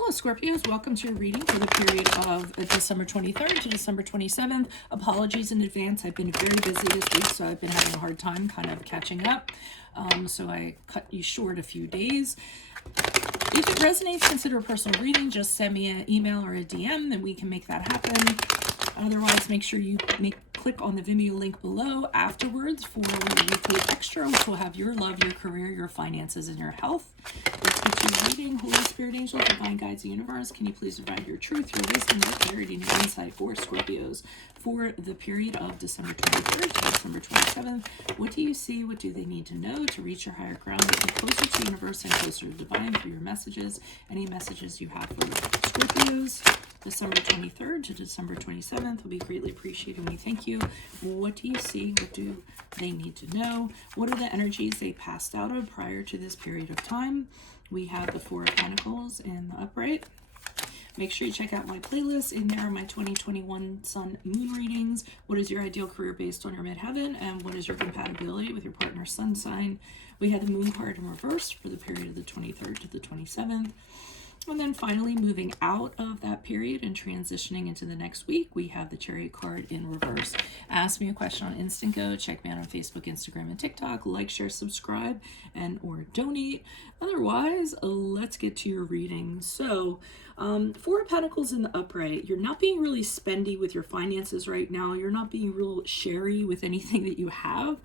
Hello, Scorpios. Welcome to your reading for the period of December 23rd to December 27th. Apologies in advance. I've been very busy this week, so I've been having a hard time kind of catching up. So I cut you short a few days. If it resonates, consider a personal reading. Just send me an email or a DM, and we can make that happen. Otherwise, make sure you click on the Vimeo link below afterwards for your weekly extra, which will have your love, your career, your finances, and your health. Let's get to your reading. Holy Spirit, Angels, Divine Guides, the Universe, can you please provide your truth, your wisdom, your clarity, and your insight for Scorpios for the period of December 23rd to December 27th? What do you see? What do they need to know to reach your higher ground, get closer to the universe and closer to divine for your messages? Any messages you have for Scorpios December 23rd to December 27th will be greatly appreciated, and we thank you. What do you see? What do they need to know? What are the energies they passed out of prior to this period of time? We have the Four of Pentacles in the upright. Make sure you check out my playlist. In there are my 2021 Sun Moon readings. What is your ideal career based on your midheaven? And what is your compatibility with your partner's sun sign? We had the Moon card in reverse for the period of the 23rd to the 27th. And then finally, moving out of that period and transitioning into the next week, we have the Chariot card in reverse. Ask me a question on Instant Go. Check me out on Facebook, Instagram, and TikTok. Like, share, subscribe, and or donate. Otherwise, let's get to your reading. So, Four of Pentacles in the upright. You're not being really spendy with your finances right now. You're not being real sharey with anything that you have.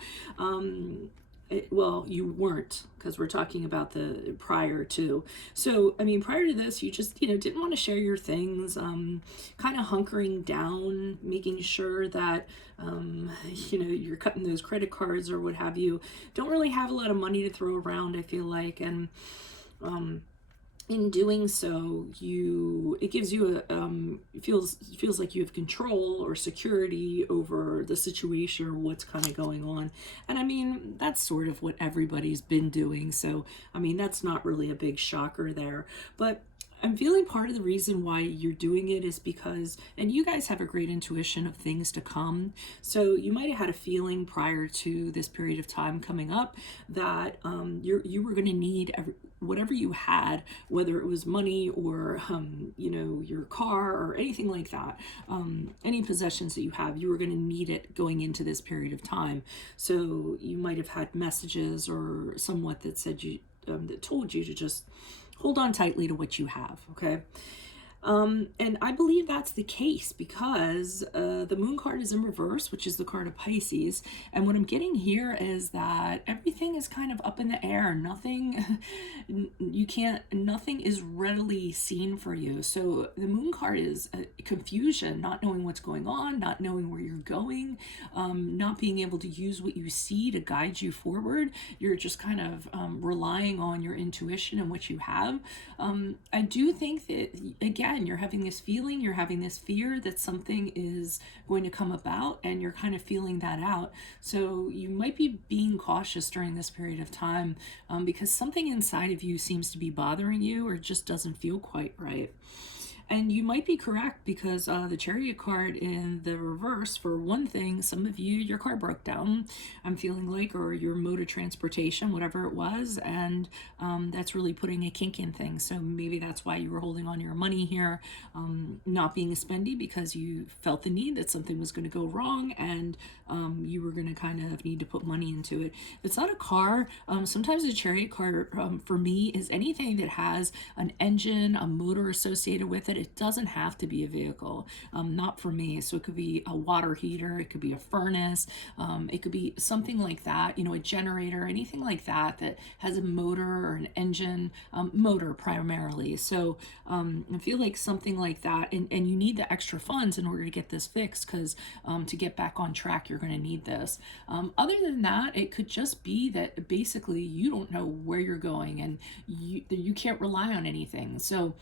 Well, you weren't, because we're talking about the prior to. So, I mean, prior to this, you just, didn't want to share your things, kind of hunkering down, making sure that, you're cutting those credit cards or what have you. Don't really have a lot of money to throw around, I feel like. And, in doing so, it gives you feels like you have control or security over the situation or what's kind of going on. And I mean, that's sort of what everybody's been doing. So, I mean, that's not really a big shocker there. But I'm feeling part of the reason why you're doing it is because, and you guys have a great intuition of things to come. So you might have had a feeling prior to this period of time coming up that you were going to need whatever you had, whether it was money or, your car or anything like that, any possessions that you have, you were going to need it going into this period of time. So you might have had messages or somewhat that said that told you to just hold on tightly to what you have, okay? And I believe that's the case because the Moon card is in reverse, which is the card of Pisces. And what I'm getting here is that everything is kind of up in the air. Nothing is readily seen for you. So the Moon card is confusion, not knowing what's going on, not knowing where you're going, not being able to use what you see to guide you forward. You're just kind of relying on your intuition and what you have. I do think that, again, you're having this feeling, you're having this fear that something is going to come about, and you're kind of feeling that out. So you might be being cautious during this period of time because something inside of you seems to be bothering you or just doesn't feel quite right. And you might be correct because the Chariot card in the reverse, for one thing, some of you, your car broke down, I'm feeling like, or your mode of transportation, whatever it was, and that's really putting a kink in things. So maybe that's why you were holding on to your money here, not being spendy because you felt the need that something was going to go wrong and you were going to kind of need to put money into it. If it's not a car, sometimes a Chariot card for me is anything that has an engine, a motor associated with it. It doesn't have to be a vehicle, not for me. So it could be a water heater, it could be a furnace, it could be something like that, a generator, anything like that that has a motor or an engine, motor primarily. So I feel like something like that, and you need the extra funds in order to get this fixed because to get back on track, you're going to need this. Other than that, it could just be that basically you don't know where you're going and you can't rely on anything. So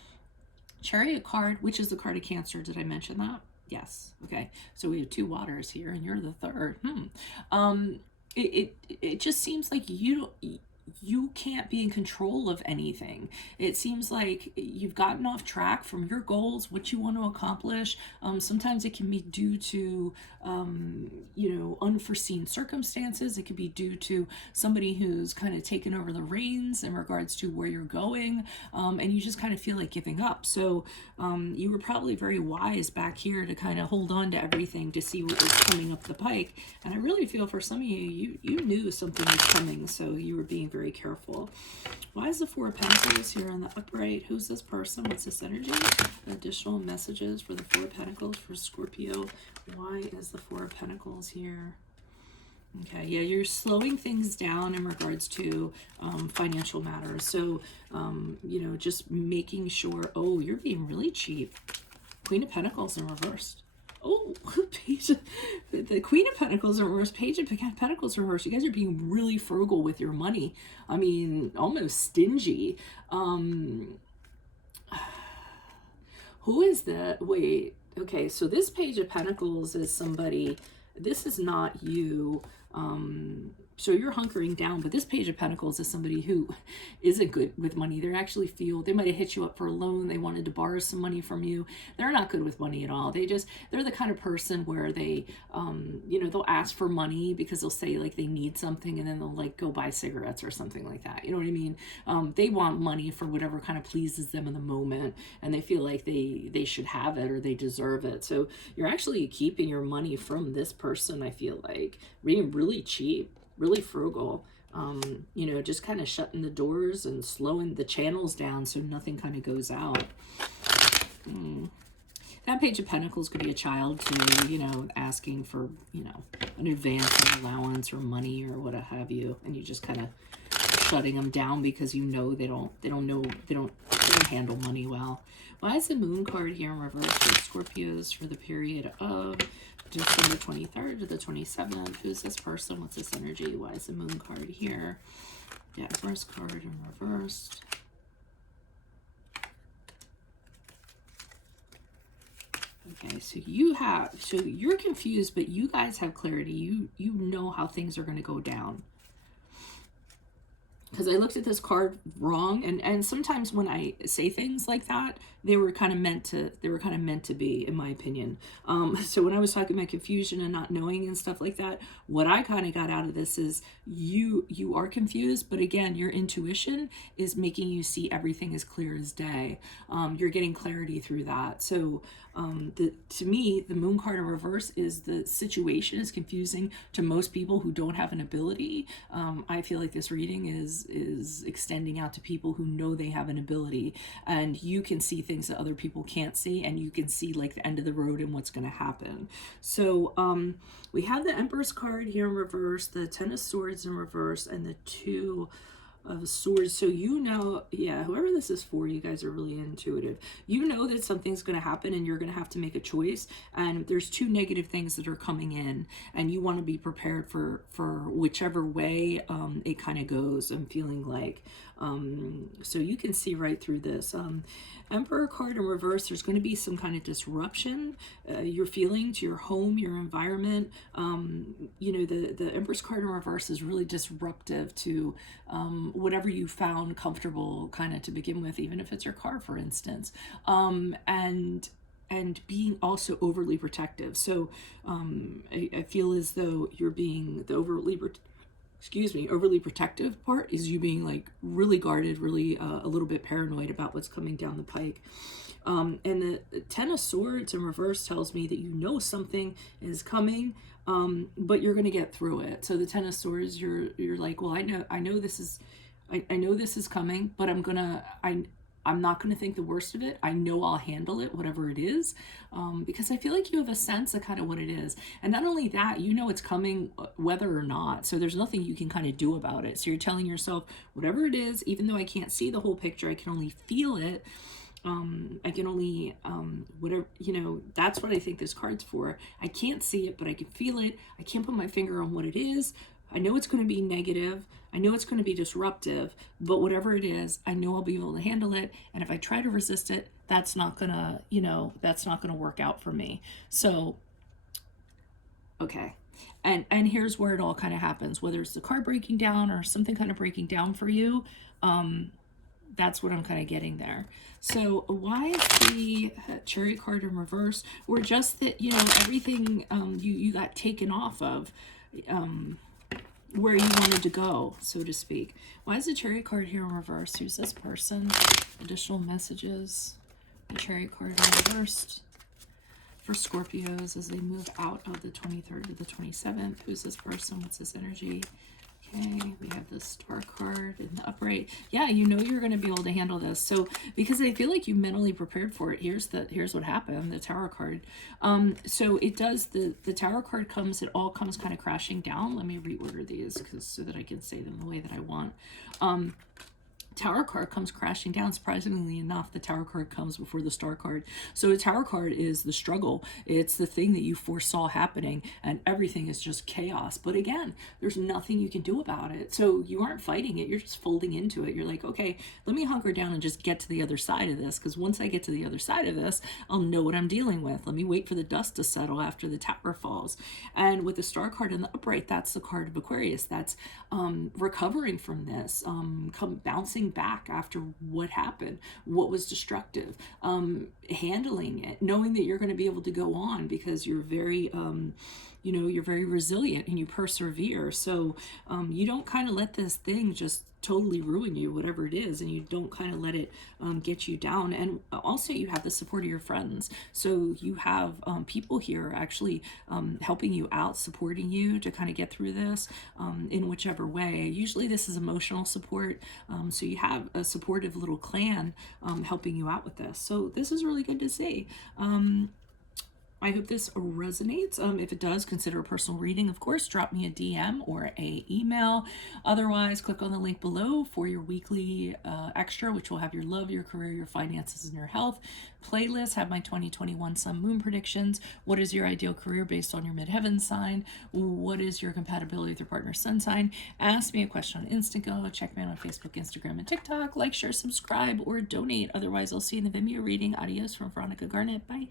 Chariot card, which is the card of Cancer. Did I mention that? Yes. Okay. So we have two waters here and you're the third. It just seems like you can't be in control of anything. It seems like you've gotten off track from your goals, what you want to accomplish. Sometimes it can be due to, unforeseen circumstances. It could be due to somebody who's kind of taken over the reins in regards to where you're going, and you just kind of feel like giving up. So you were probably very wise back here to kind of hold on to everything to see what was coming up the pike. And I really feel for some of you, you knew something was coming, so you were being very careful. Why is the Four of Pentacles here on the upright? Who's this person? What's this energy? Additional messages for the Four of Pentacles for Scorpio. Why is the Four of Pentacles here? Okay, yeah, you're slowing things down in regards to financial matters. So, just making sure, oh, you're being really cheap. Queen of Pentacles in reverse. Oh, the Queen of Pentacles in reverse, Page of Pentacles in reverse. You guys are being really frugal with your money. I mean, almost stingy. Who is that? Wait, okay, so this Page of Pentacles is somebody, this is not you. So you're hunkering down, but this Page of Pentacles is somebody who isn't good with money. They actually feel, they might have hit you up for a loan. They wanted to borrow some money from you. They're not good with money at all. They're the kind of person where they, they'll ask for money because they'll say like they need something, and then they'll like go buy cigarettes or something like that. You know what I mean? They want money for whatever kind of pleases them in the moment, and they feel like they should have it or they deserve it. So you're actually keeping your money from this person, I feel like, being really cheap, really frugal, just kind of shutting the doors and slowing the channels down so nothing kind of goes out. That Page of Pentacles could be a child too, asking for, an advance, an allowance or money or what have you, and you just kind of shutting them down because they don't handle money well. Why is the Moon card here in reverse for Scorpios for the period of December 23rd to the 27th? Who's this person? What's this energy? Why is the Moon card here? Yeah, Empress card in reversed. Okay, so you're confused, but you guys have clarity. You know how things are going to go down. Because I looked at this card wrong, and sometimes when I say things like that, they were kind of meant to be, in my opinion. So when I was talking about confusion and not knowing and stuff like that, what I kind of got out of this is you are confused, but again, your intuition is making you see everything as clear as day. You're getting clarity through that. So to me, the Moon card in reverse is the situation is confusing to most people who don't have an ability. I feel like this reading is extending out to people who know they have an ability, and you can see things that other people can't see, and you can see like the end of the road and what's going to happen. So we have the Empress card here in reverse, the Ten of Swords in reverse, and the Two of Swords. So yeah, whoever this is for, you guys are really intuitive. You know that something's going to happen and you're going to have to make a choice, and there's two negative things that are coming in, and you want to be prepared for whichever way it kind of goes. I'm feeling like so you can see right through this. Emperor card in reverse, there's going to be some kind of disruption you're feeling to your home, your environment. The Empress card in reverse is really disruptive to whatever you found comfortable kind of to begin with, even if it's your car, for instance. And being also overly protective. So I feel as though you're being the overly protective part is you being like really guarded, really a little bit paranoid about what's coming down the pike. And the Ten of Swords in reverse tells me that you know something is coming, but you're going to get through it. So the Ten of Swords, you're like, well, I know this is coming, but I'm not going to think the worst of it. I know I'll handle it, whatever it is, because I feel like you have a sense of kind of what it is. And not only that, it's coming whether or not. So there's nothing you can kind of do about it. So you're telling yourself, whatever it is, even though I can't see the whole picture, I can only feel it. I can only, whatever, that's what I think this card's for. I can't see it, but I can feel it. I can't put my finger on what it is. I know it's going to be negative. I know it's going to be disruptive, but whatever it is, I know I'll be able to handle it. And if I try to resist it, that's not gonna, that's not gonna work out for me. So, okay. And here's where it all kind of happens, whether it's the car breaking down or something kind of breaking down for you. That's what I'm kind of getting there. So why is the Chariot card in reverse? Or just that, you know, everything you got taken off of where you wanted to go, so to speak. Why is the Chariot card here in reverse? Who's this person? Additional messages. The Chariot card in reversed for Scorpios as they move out of the 23rd to the 27th. Who's this person? What's this energy? Okay, we have the Star card in the upright. Yeah, you know you're going to be able to handle this. So because I feel like you mentally prepared for it, here's what happened, the Tower card. So it does, the Tower card comes, it all comes kind of crashing down. Let me reorder these so that I can say them the way that I want. Tower card comes crashing down. Surprisingly enough, the Tower card comes before the Star card. So the Tower card is the struggle. It's the thing that you foresaw happening, and everything is just chaos. But again, there's nothing you can do about it. So you aren't fighting it. You're just folding into it. You're like, okay, let me hunker down and just get to the other side of this, because once I get to the other side of this, I'll know what I'm dealing with. Let me wait for the dust to settle after the Tower falls. And with the Star card in the upright, that's the card of Aquarius. That's recovering from this, bouncing back after what happened, what was destructive, handling it, knowing that you're going to be able to go on because you're very you know, you're very resilient and you persevere. So you don't kind of let this thing just totally ruin you, whatever it is, and you don't kind of let it get you down. And also you have the support of your friends. So you have people here actually helping you out, supporting you to kind of get through this in whichever way. Usually this is emotional support. So you have a supportive little clan helping you out with this. So this is really good to see. I hope this resonates. If it does, consider a personal reading. Of course, drop me a DM or a email. Otherwise, click on the link below for your weekly extra, which will have your love, your career, your finances, and your health playlist. Have my 2021 Sun Moon predictions. What is your ideal career based on your midheaven sign? What is your compatibility with your partner's sun sign? Ask me a question on Instago. Check me out on Facebook, Instagram, and TikTok. Like, share, subscribe, or donate. Otherwise, I'll see you in the Vimeo reading. Adios from Veronica Garnett. Bye.